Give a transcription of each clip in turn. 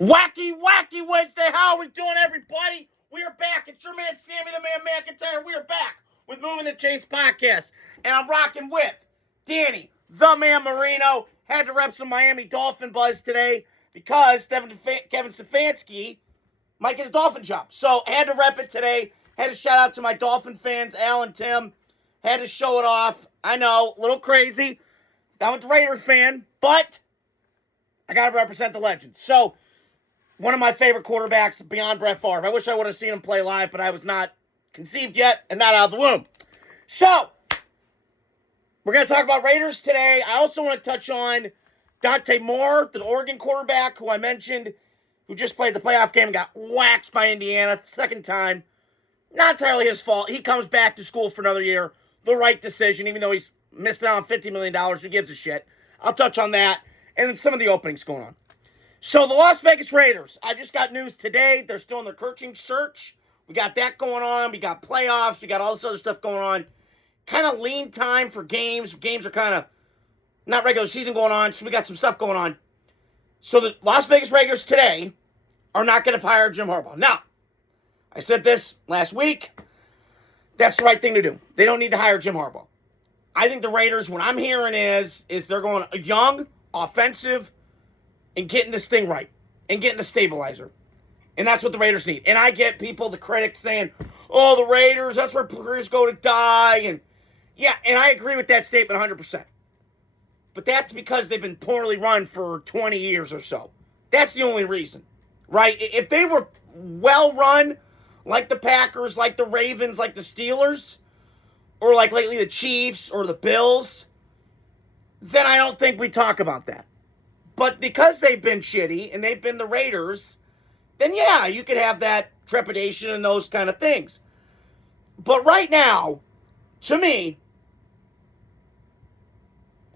Wacky Wednesday. How are we doing, everybody? We are back. It's your man, Sammy the Man McIntyre. We are back with Moving the Chains podcast. And I'm rocking with Danny the Man Marino. Had to rep some Miami Dolphin buzz today because Kevin Stefanski might get a Dolphin job. So had to rep it today. Had to shout out to my Dolphin fans, Al and Tim. Had to show it off. I know, a little crazy. I'm a Raiders fan, but I got to represent the legends. So, one of my favorite quarterbacks beyond Brett Favre. I wish I would have seen him play live, but I was not conceived yet and not out of the womb. So, we're going to talk about Raiders today. I also want to touch on Dante Moore, the Oregon quarterback who I mentioned, who just played the playoff game and got waxed by Indiana second time. Not entirely his fault. He comes back to school for another year. The right decision, even though he's missed out on $50 million. Who gives a shit? I'll touch on that. And then some of the openings going on. So the Las Vegas Raiders, I just got news today. They're still in their coaching search. We got that going on. We got playoffs. We got all this other stuff going on. Kind of lean time for games. Games are kind of not regular season going on, so we got some stuff going on. So the Las Vegas Raiders today are not going to hire Jim Harbaugh. Now, I said this last week. That's the right thing to do. They don't need to hire Jim Harbaugh. I think the Raiders, what I'm hearing is they're going young, offensive, and getting this thing right, and getting the stabilizer. And that's what the Raiders need. And I get people, the critics, saying, oh, the Raiders, that's where careers go to die. And yeah, and I agree with that statement 100%. But that's because they've been poorly run for 20 years or so. That's the only reason, right? If they were well run, like the Packers, like the Ravens, like the Steelers, or like lately the Chiefs or the Bills, then I don't think we talk about that. But because they've been shitty and they've been the Raiders, then yeah, you could have that trepidation and those kind of things. But right now, to me,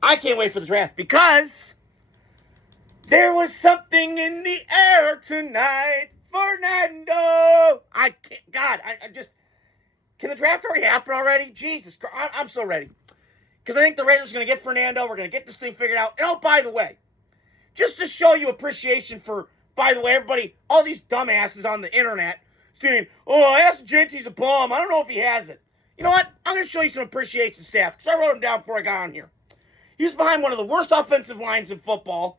I can't wait for the draft because there was something in the air tonight, Fernando. I can't, God, I just, can the draft already happen already? Jesus Christ, I'm so ready. Because I think the Raiders are going to get Fernando. We're going to get this thing figured out. And oh, by the way, just to show you appreciation for, by the way, everybody, all these dumbasses on the internet saying, oh, ask Genty's a bum. I don't know if he has it. You know what? I'm going to show you some appreciation stats because I wrote them down before I got on here. He was behind one of the worst offensive lines in football,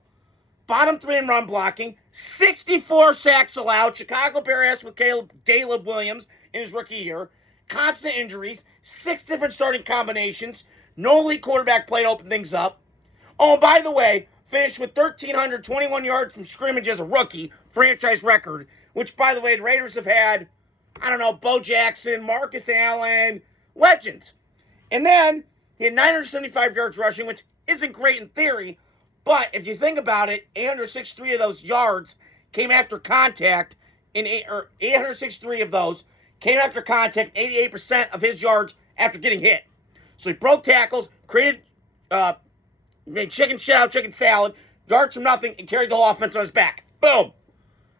bottom 3 in run blocking, 64 sacks allowed, Chicago Bears with Caleb Williams in his rookie year, constant injuries, 6 different starting combinations, no elite quarterback play to open things up. Oh, and by the way, finished with 1,321 yards from scrimmage as a rookie, franchise record, which, by the way, the Raiders have had, I don't know, Bo Jackson, Marcus Allen, legends. And then he had 975 yards rushing, which isn't great in theory, but if you think about it, 863 of those yards came after contact, 863 of those came after contact, 88% of his yards after getting hit. So he broke tackles, created, made chicken shit out of chicken salad, yards from nothing, and carried the whole offense on his back. Boom.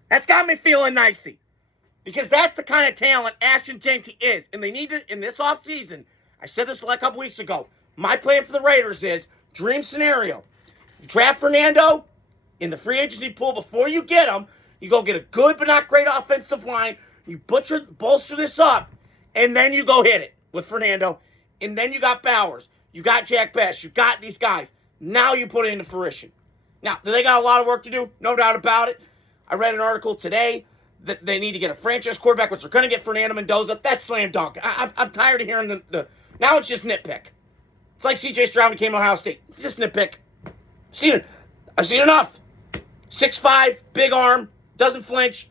That's got me feeling nicey. Because that's the kind of talent Ashton Jeanty is. And they need to, in this offseason, I said this like a couple weeks ago, my plan for the Raiders is, dream scenario, you draft Fernando in the free agency pool before you get him, you go get a good but not great offensive line, you bolster this up, and then you go hit it with Fernando, and then you got Bowers, you got Jack Best, you got these guys. Now you put it into fruition. Now, do they got a lot of work to do? No doubt about it. I read an article today that they need to get a franchise quarterback, which they're going to get Fernando Mendoza. That's slam dunk. I'm tired of hearing the now it's just nitpick. It's like C.J. Stroud when he came to Ohio State. It's just nitpick. I've seen enough. 6'5", big arm, doesn't flinch,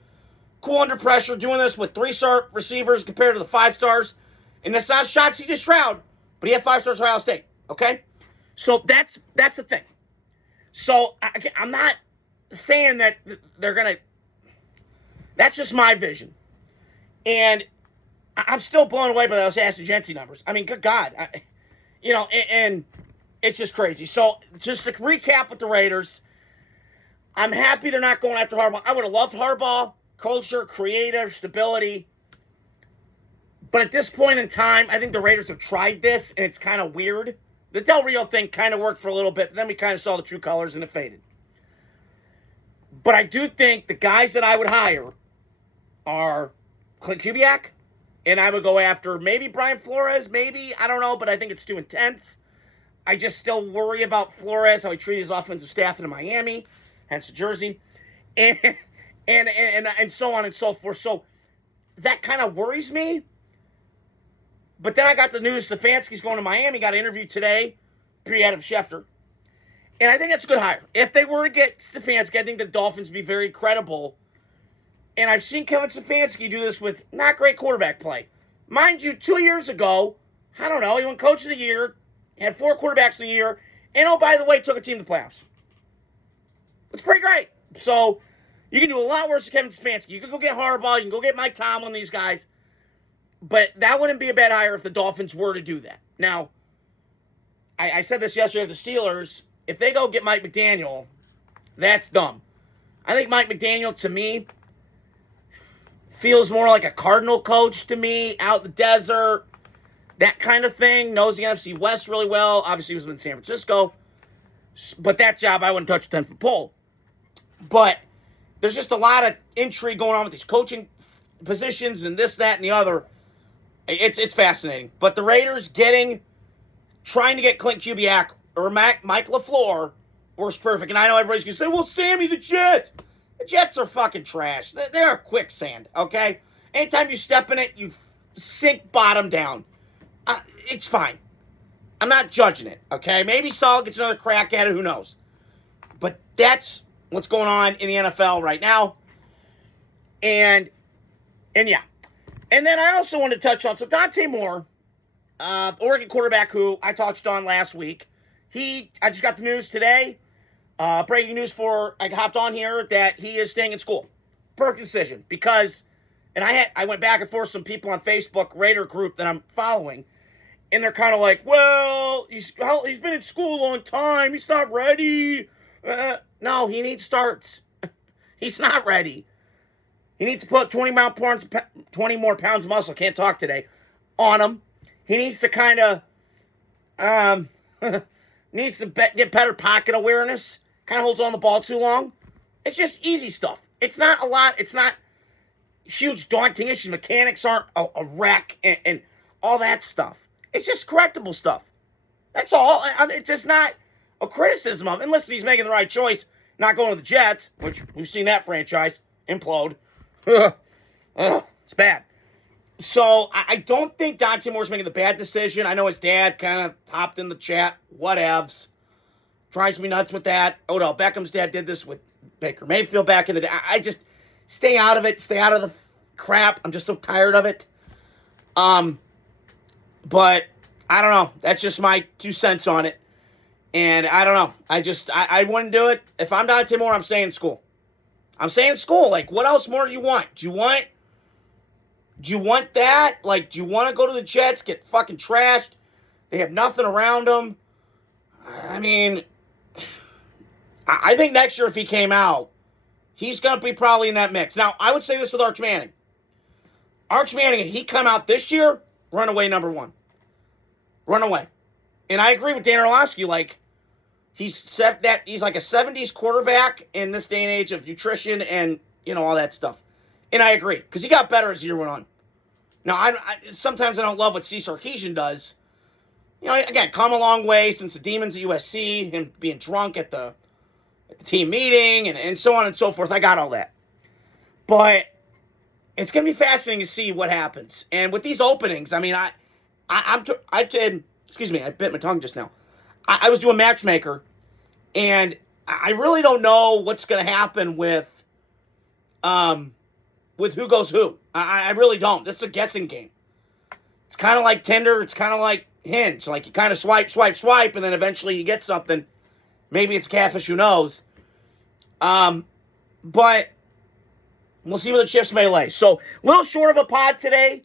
cool under pressure, doing this with 3-star receivers compared to the 5 stars. And that's not a shot at C.J. Stroud, but he had 5 stars at Ohio State. Okay? So that's the thing. So I'm not saying that they're going to... That's just my vision. And I'm still blown away by those Ashton Jeanty numbers. I mean, good God. And it's just crazy. So just to recap with the Raiders, I'm happy they're not going after Harbaugh. I would have loved Harbaugh. Culture, creative, stability. But at this point in time, I think the Raiders have tried this, and it's kind of weird. The Del Rio thing kind of worked for a little bit, but then we kind of saw the true colors, and it faded. But I do think the guys that I would hire are Clint Kubiak, and I would go after maybe Brian Flores, maybe, I don't know, but I think it's too intense. I just still worry about Flores, how he treated his offensive staff in Miami, hence the jersey, and so on and so forth. So that kind of worries me. But then I got the news Stefanski's going to Miami, got an interview today, pre-Adam Schefter. And I think that's a good hire. If they were to get Stefanski, I think the Dolphins would be very credible. And I've seen Kevin Stefanski do this with not great quarterback play. Mind you, 2 years ago, I don't know, he won Coach of the Year, had 4 quarterbacks in a year, and oh, by the way, took a team to the playoffs. It's pretty great. So you can do a lot worse than Kevin Stefanski. You can go get Harbaugh, you can go get Mike Tomlin, these guys. But that wouldn't be a bad hire if the Dolphins were to do that. Now, I said this yesterday of the Steelers. If they go get Mike McDaniel, that's dumb. I think Mike McDaniel, to me, feels more like a Cardinal coach to me, out in the desert, that kind of thing. Knows the NFC West really well. Obviously, he was in San Francisco. But that job, I wouldn't touch a 10-foot pole. But there's just a lot of intrigue going on with these coaching positions and this, that, and the other. It's fascinating. But the Raiders trying to get Clint Kubiak or Mike LaFleur works perfect. And I know everybody's going to say, well, Sammy, the Jets. The Jets are fucking trash. They're quicksand, okay? Anytime you step in it, you sink bottom down. It's fine. I'm not judging it, okay? Maybe Saul gets another crack at it. Who knows? But that's what's going on in the NFL right now. And yeah. And then I also want to touch on, so Dante Moore, Oregon quarterback who I touched on last week. I just got the news today. Breaking news I hopped on here that he is staying in school. Perfect decision because, and I went back and forth with some people on Facebook, Raider group that I'm following, and they're kind of like, well, he's been in school a long time. He's not ready. No, he needs starts. He's not ready. He needs to put 20 more pounds of muscle, can't talk today, on him. He needs to kind of, get better pocket awareness. Kind of holds on the ball too long. It's just easy stuff. It's not a lot. It's not huge daunting issues. Mechanics aren't a wreck and all that stuff. It's just correctable stuff. That's all. It's just not a criticism of him. And listen, he's making the right choice, not going to the Jets, which we've seen that franchise implode. It's bad. So I don't think Dante Moore's making the bad decision. I know his dad kind of hopped in the chat. Whatevs. Drives me nuts with that. Odell Beckham's dad did this with Baker Mayfield back in the day. I just stay out of it. Stay out of the crap. I'm just so tired of it. But I don't know. That's just my 2 cents on it. And I don't know. I wouldn't do it. If I'm Dante Moore, I'm staying in school. I'm staying in school. Like, what else more do you want? Do you want that? Like, do you want to go to the Jets, get fucking trashed? They have nothing around them. I mean, I think next year if he came out, he's going to be probably in that mix. Now, I would say this with Arch Manning. Arch Manning, if he come out this year, runaway number 1. Runaway. And I agree with Dan Orlovsky. Like, he's like a 70s quarterback in this day and age of nutrition and, all that stuff. And I agree, because he got better as the year went on. Now, sometimes I don't love what C. Sarkisian does. Again, come a long way since the Demons at USC, him being drunk at the team meeting, and so on and so forth. I got all that. But it's going to be fascinating to see what happens. And with these openings, I mean, I bit my tongue just now. I was doing Matchmaker, and I really don't know what's going to happen with who goes who. I really don't. This is a guessing game. It's kind of like Tinder. It's kind of like Hinge. Like, you kind of swipe, and then eventually you get something. Maybe it's catfish, who knows. But we'll see where the chips may lay. So, a little short of a pod today.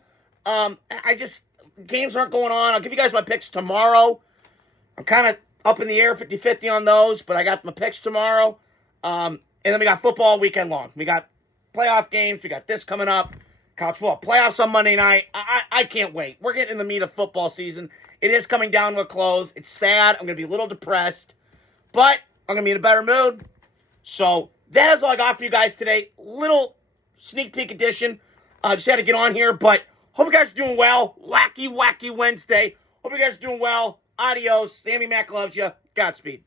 Games aren't going on. I'll give you guys my picks tomorrow. I'm kind of up in the air, 50-50 on those, but I got my picks tomorrow. And then we got football weekend long. We got playoff games. We got this coming up. College football playoffs on Monday night. I can't wait. We're getting in the meat of football season. It is coming down to a close. It's sad. I'm going to be a little depressed, but I'm going to be in a better mood. So that is all I got for you guys today. Little sneak peek edition. Just had to get on here, but hope you guys are doing well. Wacky, wacky Wednesday. Hope you guys are doing well. Adios. Sammy Mac loves you. Godspeed.